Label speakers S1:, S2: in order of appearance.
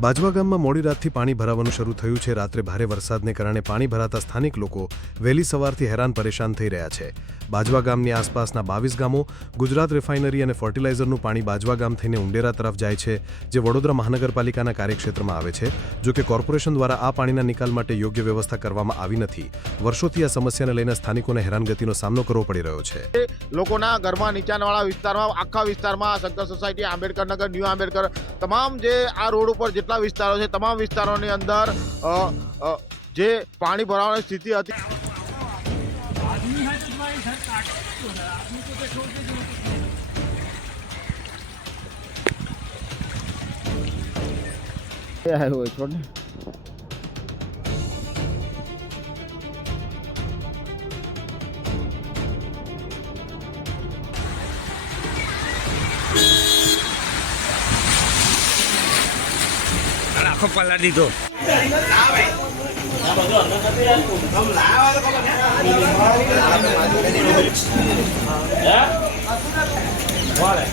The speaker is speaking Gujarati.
S1: બાજવા ગામમાં મોડી રાતથી પાણી ભરાવાનું શરૂ થયું છે. રાત્રે ભારે વરસાદને કારણે પાણી ભરાતા સ્થાનિક લોકો વહેલી સવારથી હેરાન પરેશાન થઈ રહ્યા છે. બાજવા ગામની આસપાસના બાવીસ ગામો, ગુજરાત રિફાઇનરી અને ફર્ટિલાઇઝરનું પાણી બાજવા ગામ થઈને ઉંડેરા તરફ જાય છે, જે વડોદરા મહાનગરપાલિકાના કાર્યક્ષેત્રમાં આવે છે, જો કે કોર્પોરેશન દ્વારા આ પાણીના નિકાલ માટે યોગ્ય વ્યવસ્થા કરવામાં આવી નથી. વર્ષોથી આ સમસ્યાને લઈને સ્થાનિકોને હેરાનગતિનો સામનો કરવો પડી રહ્યો છે.
S2: લોકોના ઘરમાં નીચાણવાળા વિસ્તારમાં, આખા વિસ્તારમાં શંકર સોસાયટી, આંબેડકર નગર, ન્યૂ આંબેડકર, તમામ જે આ રોડ ઉપર જેટલા વિસ્તારો છે, તમામ વિસ્તારોની અંદર જે પાણી ભરાવાની સ્થિતિ હતી
S3: আমি হয়তো ভাই স্যার কাটছি কোথায় আপনি তো দেখো
S4: क्या है वो छोड़
S5: không phải là đi rồi. Lão વાળે